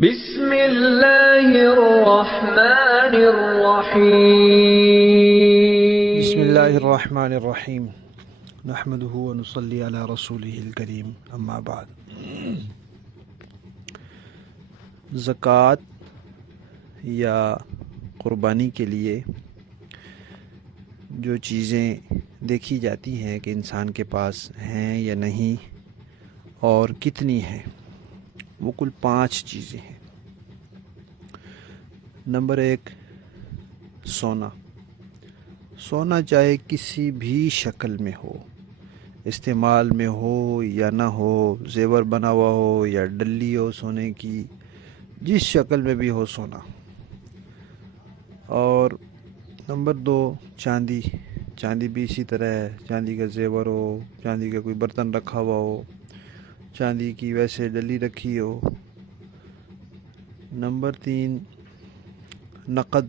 بسم اللہ الرحمن الرحیم بسم اللہ الرحمن الرحیم نحمده ونصلی علی رسولہ الکریم اما بعد۔ زکوٰۃ یا قربانی کے لیے جو چیزیں دیکھی جاتی ہیں کہ انسان کے پاس ہیں یا نہیں اور کتنی ہیں، وہ کل 5 چیزیں ہیں۔ نمبر 1، سونا چاہے کسی بھی شکل میں ہو، استعمال میں ہو یا نہ ہو، زیور بنا ہوا ہو یا ڈلی ہو سونے کی، جس شکل میں بھی ہو سونا۔ اور نمبر 2، چاندی بھی اسی طرح ہے، چاندی کا زیور ہو، چاندی کا کوئی برتن رکھا ہوا ہو، چاندی کی ویسے ڈلی رکھی ہو۔ نمبر 3، نقد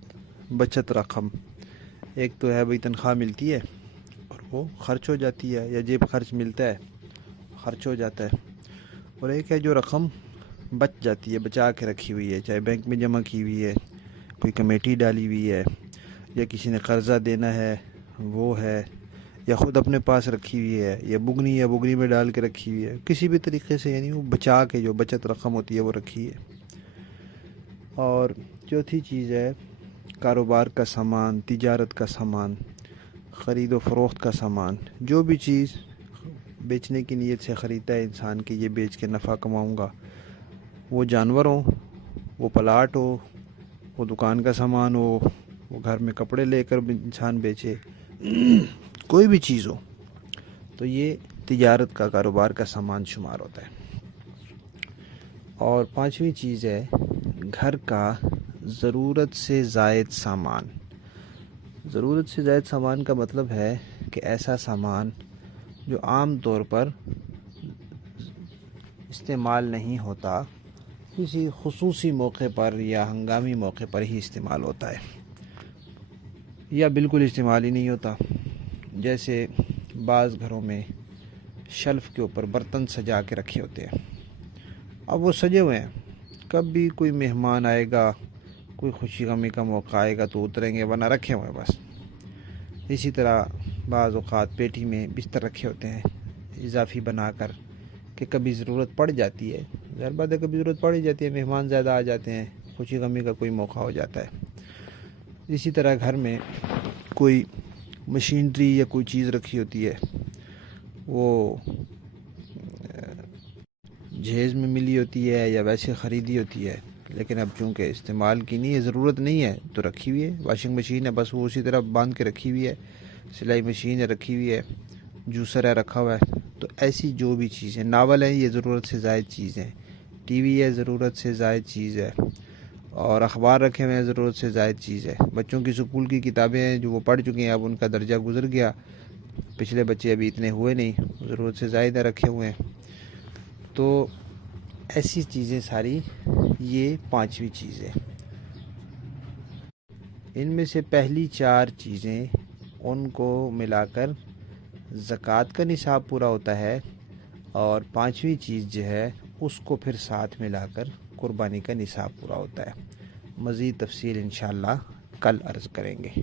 بچت رقم۔ ایک تو ہے بھئی تنخواہ ملتی ہے اور وہ خرچ ہو جاتی ہے، یا جیب خرچ ملتا ہے خرچ ہو جاتا ہے، اور ایک ہے جو رقم بچ جاتی ہے، بچا کے رکھی ہوئی ہے، چاہے بینک میں جمع کی ہوئی ہے، کوئی کمیٹی ڈالی ہوئی ہے، یا کسی نے قرضہ دینا ہے وہ ہے، یا خود اپنے پاس رکھی ہوئی ہے، یا بگنی میں ڈال کے رکھی ہوئی ہے، کسی بھی طریقے سے، یعنی وہ بچا کے جو بچت رقم ہوتی ہے وہ رکھی ہے۔ اور چوتھی چیز ہے کاروبار کا سامان، تجارت کا سامان، خرید و فروخت کا سامان۔ جو بھی چیز بیچنے کی نیت سے خریدتا ہے انسان کہ یہ بیچ کے نفع کماؤں گا، وہ جانور ہو، وہ پلاٹ ہو، وہ دکان کا سامان ہو، وہ گھر میں کپڑے لے کر انسان بیچے، کوئی بھی چیز ہو، تو یہ تجارت کا، کاروبار کا سامان شمار ہوتا ہے۔ اور 5ویں چیز ہے گھر کا ضرورت سے زائد سامان۔ ضرورت سے زائد سامان کا مطلب ہے کہ ایسا سامان جو عام طور پر استعمال نہیں ہوتا، کسی خصوصی موقع پر یا ہنگامی موقع پر ہی استعمال ہوتا ہے، یا بالکل استعمال ہی نہیں ہوتا۔ جیسے بعض گھروں میں شیلف کے اوپر برتن سجا کے رکھے ہوتے ہیں، اب وہ سجے ہوئے ہیں، کب بھی کوئی مہمان آئے گا، کوئی خوشی غمی کا موقع آئے گا تو اتریں گے، ورنہ رکھے ہوئے ہیں بس۔ اسی طرح بعض اوقات پیٹی میں بستر رکھے ہوتے ہیں اضافی بنا کر کہ کبھی ضرورت پڑ جاتی ہے، ظاہر بات ہے کبھی ضرورت پڑ ہی جاتی ہے، مہمان زیادہ آ جاتے ہیں، خوشی غمی کا کوئی موقع ہو جاتا ہے۔ اسی طرح گھر میں کوئی مشینری یا کوئی چیز رکھی ہوتی ہے، وہ جہیز میں ملی ہوتی ہے یا ویسے خریدی ہوتی ہے، لیکن اب چونکہ استعمال کی نہیں ہے، ضرورت نہیں ہے تو رکھی ہوئی ہے۔ واشنگ مشین ہے، بس وہ اسی طرح باندھ کے رکھی ہوئی ہے، سلائی مشین ہے رکھی ہوئی ہے، جوسر ہے رکھا ہوا ہے۔ تو ایسی جو بھی چیزیں، ناول ہیں، یہ ضرورت سے زائد چیز ہیں، ٹی وی ہے ضرورت سے زائد چیز ہے، اور اخبار رکھے ہوئے ہیں ضرورت سے زائد چیز ہے۔ بچوں کی سکول کی کتابیں ہیں جو وہ پڑھ چکے ہیں، اب ان کا درجہ گزر گیا، پچھلے بچے ابھی اتنے ہوئے نہیں، ضرورت سے زائد رکھے ہوئے ہیں۔ تو ایسی چیزیں ساری، یہ 5ویں چیز ہے۔ ان میں سے پہلی 4 چیزیں ان کو ملا کر زکوٰۃ کا نصاب پورا ہوتا ہے، اور 5ویں چیز جو ہے اس کو پھر ساتھ ملا کر قربانی کا نصاب پورا ہوتا ہے۔ مزید تفصیل انشاءاللہ کل عرض کریں گے۔